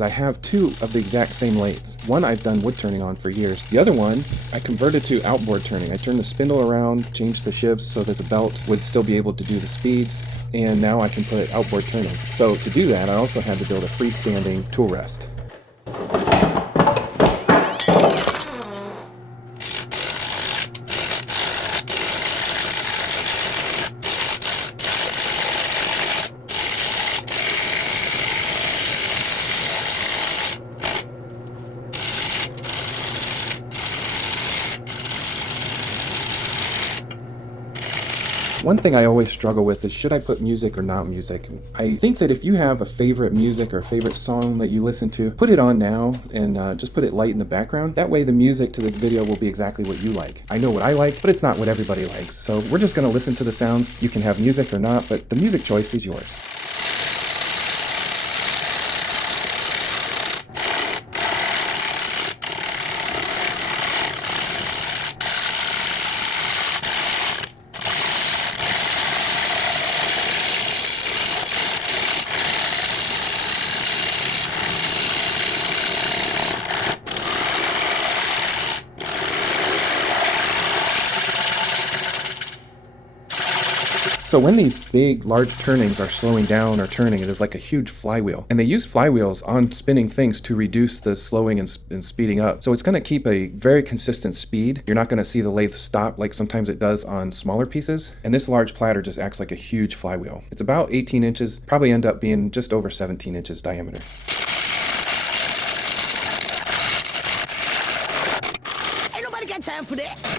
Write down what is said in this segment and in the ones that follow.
I have two of the exact same lathes. One I've done wood turning on for years. The other one I converted to outboard turning. I turned the spindle around, changed the shifts so that the belt would still be able to do the speeds, and now I can put outboard turning. So to do that, I also had to build a freestanding tool rest. One thing I always struggle with is, should I put music or not music? I think that if you have a favorite music or a favorite song that you listen to, put it on now and just put it light in the background. That way the music to this video will be exactly what you like. I know what I like, but it's not what everybody likes. So we're just gonna listen to the sounds. You can have music or not, but the music choice is yours. So when these big, large turnings are slowing down or turning, it is like a huge flywheel. And they use flywheels on spinning things to reduce the slowing and speeding up. So it's going to keep a very consistent speed. You're not going to see the lathe stop like sometimes it does on smaller pieces. And this large platter just acts like a huge flywheel. It's about 18 inches, probably end up being just over 17 inches diameter. Ain't nobody got time for that.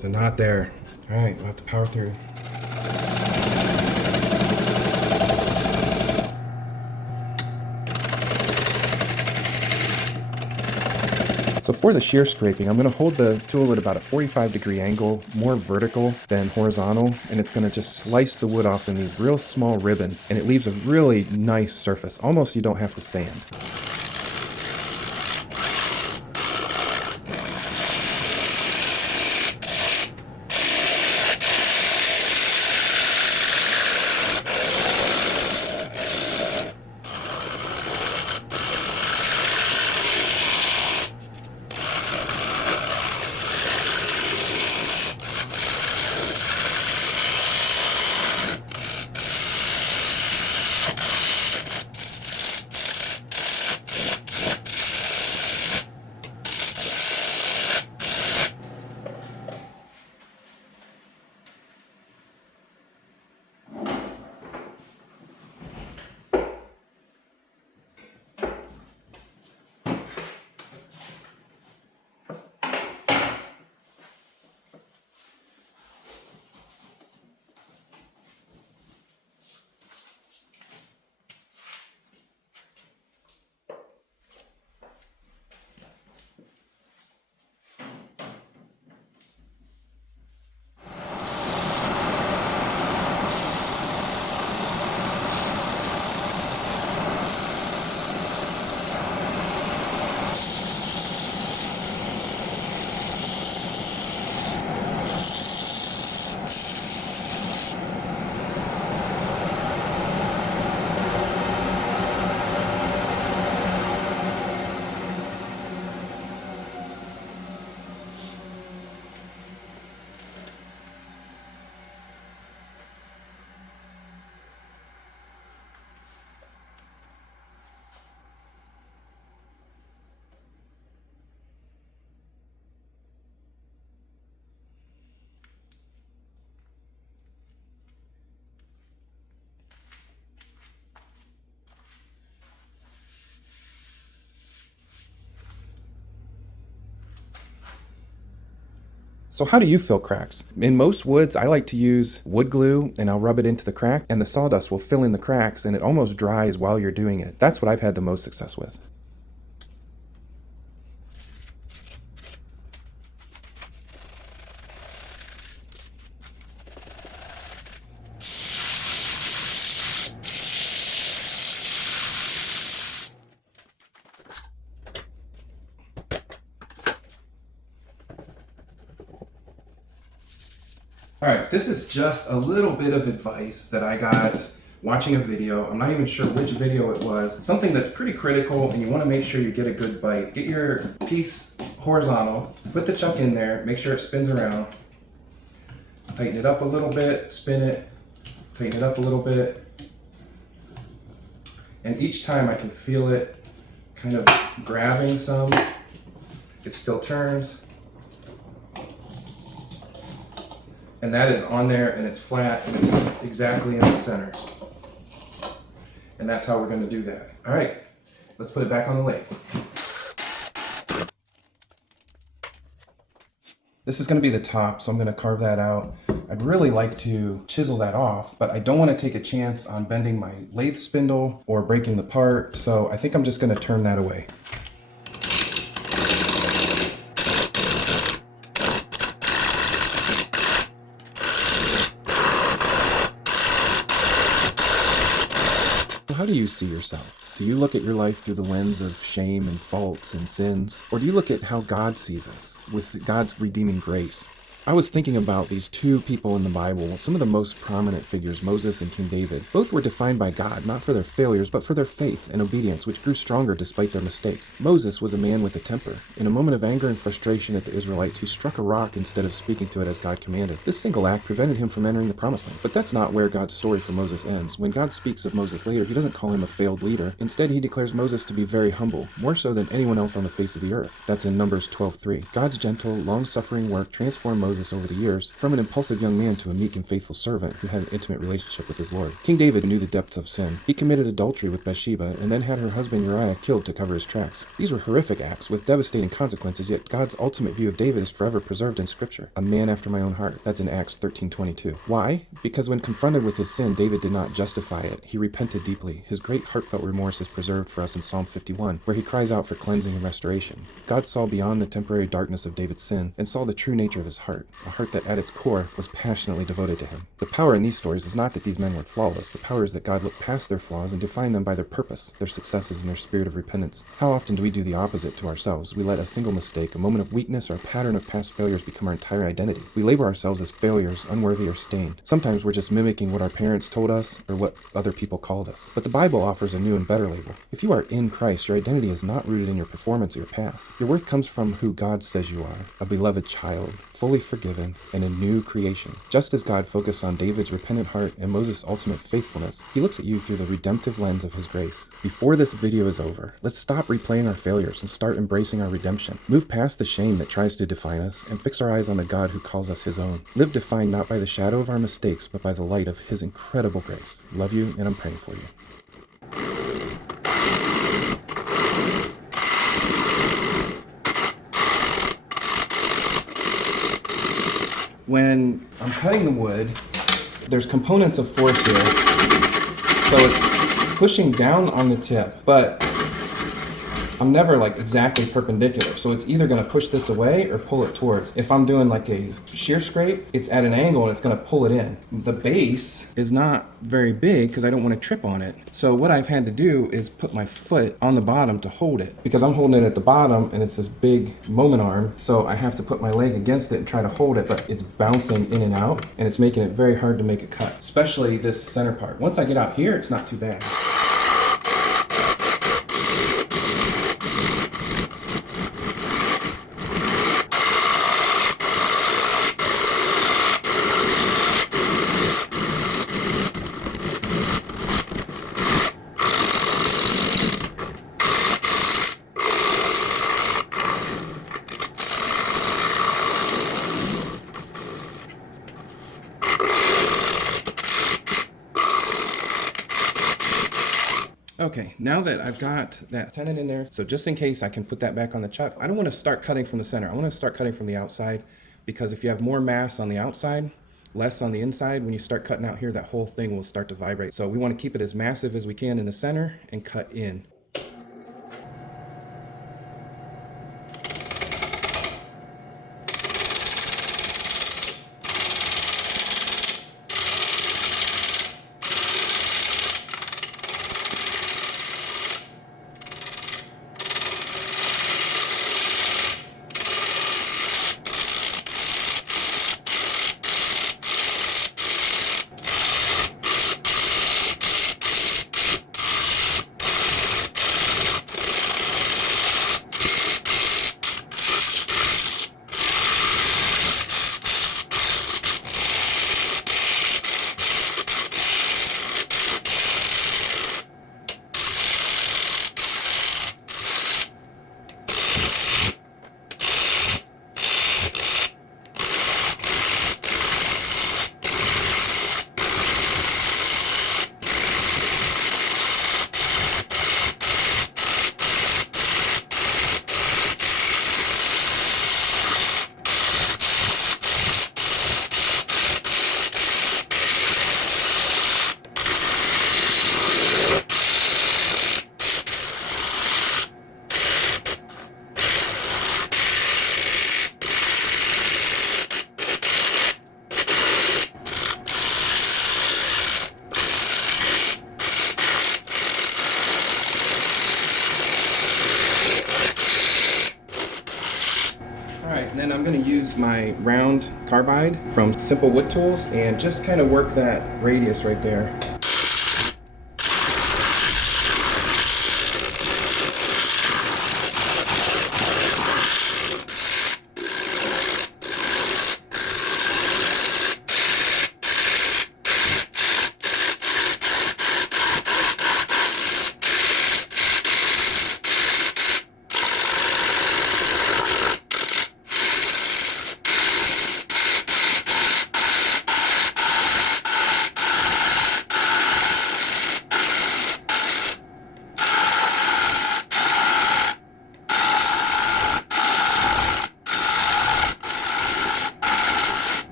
There's a knot there. All right, we'll have to power through. So for the shear scraping, I'm going to hold the tool at about a 45-degree angle, more vertical than horizontal, and it's going to just slice the wood off in these real small ribbons, and it leaves a really nice surface. Almost you don't have to sand. So how do you fill cracks? In most woods, I like to use wood glue and I'll rub it into the crack and the sawdust will fill in the cracks and it almost dries while you're doing it. That's what I've had the most success with. All right, this is just a little bit of advice that I got watching a video. I'm not even sure which video it was. Something that's pretty critical, and you want to make sure you get a good bite. Get your piece horizontal, put the chuck in there, make sure it spins around. Tighten it up a little bit, spin it, tighten it up a little bit. And each time I can feel it kind of grabbing some. It still turns. And that is on there, and it's flat, and it's exactly in the center. And that's how we're going to do that. All right, let's put it back on the lathe. This is going to be the top, so I'm going to carve that out. I'd really like to chisel that off, but I don't want to take a chance on bending my lathe spindle or breaking the part, so I think I'm just going to turn that away. How do you see yourself? Do you look at your life through the lens of shame and faults and sins? Or do you look at how God sees us, with God's redeeming grace? I was thinking about these two people in the Bible, some of the most prominent figures, Moses and King David. Both were defined by God, not for their failures, but for their faith and obedience, which grew stronger despite their mistakes. Moses was a man with a temper. In a moment of anger and frustration at the Israelites, he struck a rock instead of speaking to it as God commanded. This single act prevented him from entering the promised land. But that's not where God's story for Moses ends. When God speaks of Moses later, he doesn't call him a failed leader. Instead, he declares Moses to be very humble, more so than anyone else on the face of the earth. That's in Numbers 12:3. God's gentle, long-suffering work transformed Moses over the years from an impulsive young man to a meek and faithful servant who had an intimate relationship with his Lord. King David knew the depths of sin. He committed adultery with Bathsheba and then had her husband Uriah killed to cover his tracks. These were horrific acts with devastating consequences, yet God's ultimate view of David is forever preserved in Scripture. A man after my own heart. That's in Acts 13:22. Why? Because when confronted with his sin, David did not justify it. He repented deeply. His great heartfelt remorse is preserved for us in Psalm 51, where he cries out for cleansing and restoration. God saw beyond the temporary darkness of David's sin and saw the true nature of his heart, a heart that at its core was passionately devoted to him. The power in these stories is not that these men were flawless. The power is that God looked past their flaws and defined them by their purpose, their successes, and their spirit of repentance. How often do we do the opposite to ourselves? We let a single mistake, a moment of weakness, or a pattern of past failures become our entire identity. We label ourselves as failures, unworthy, or stained. Sometimes we're just mimicking what our parents told us or what other people called us. But the Bible offers a new and better label. If you are in Christ, your identity is not rooted in your performance or your past. Your worth comes from who God says you are, a beloved child, fully forgiven, and a new creation. Just as God focused on David's repentant heart and Moses' ultimate faithfulness, he looks at you through the redemptive lens of his grace. Before this video is over, let's stop replaying our failures and start embracing our redemption. Move past the shame that tries to define us and fix our eyes on the God who calls us his own. Live defined not by the shadow of our mistakes, but by the light of his incredible grace. Love you, and I'm praying for you. When I'm cutting the wood, there's components of force here. So it's pushing down on the tip, but I'm never like exactly perpendicular. So it's either gonna push this away or pull it towards. If I'm doing like a shear scrape, it's at an angle and it's gonna pull it in. The base is not very big because I don't want to trip on it. So what I've had to do is put my foot on the bottom to hold it, because I'm holding it at the bottom and it's this big moment arm. So I have to put my leg against it and try to hold it, but it's bouncing in and out and it's making it very hard to make a cut, especially this center part. Once I get out here, it's not too bad. Okay, now that I've got that tenon in there, so just in case I can put that back on the chuck, I don't want to start cutting from the center. I want to start cutting from the outside, because if you have more mass on the outside, less on the inside, when you start cutting out here, that whole thing will start to vibrate. So we want to keep it as massive as we can in the center and cut in. my round carbide from Simple Wood Tools and just kind of work that radius right there.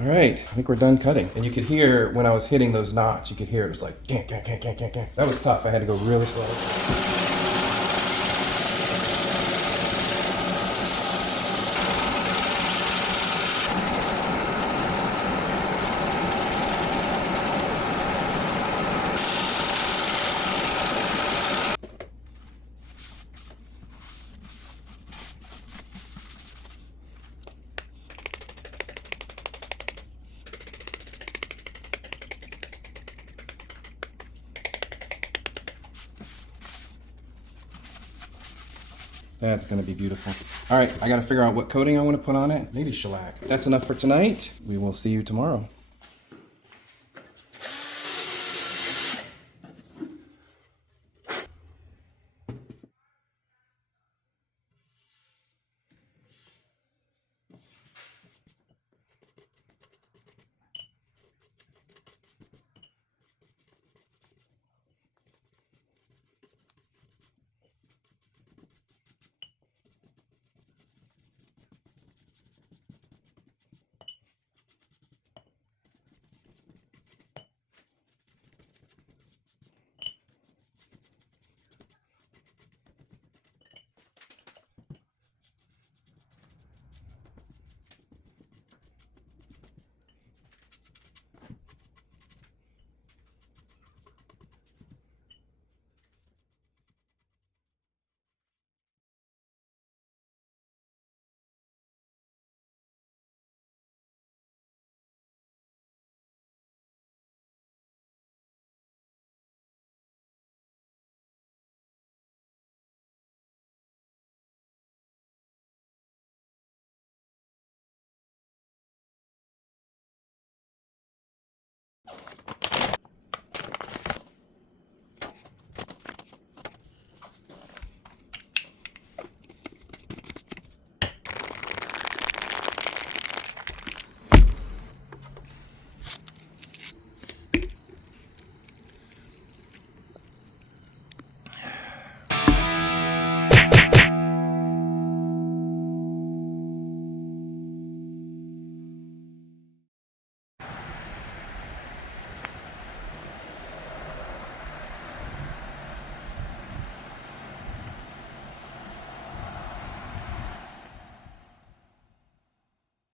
All right, I think we're done cutting. And you could hear when I was hitting those knots, you could hear it was like, gank, gank, gank, gank, gank, gank. That was tough. I had to go really slow. That's gonna be beautiful. All right, I gotta figure out what coating I wanna put on it. Maybe shellac. That's enough for tonight. We will see you tomorrow.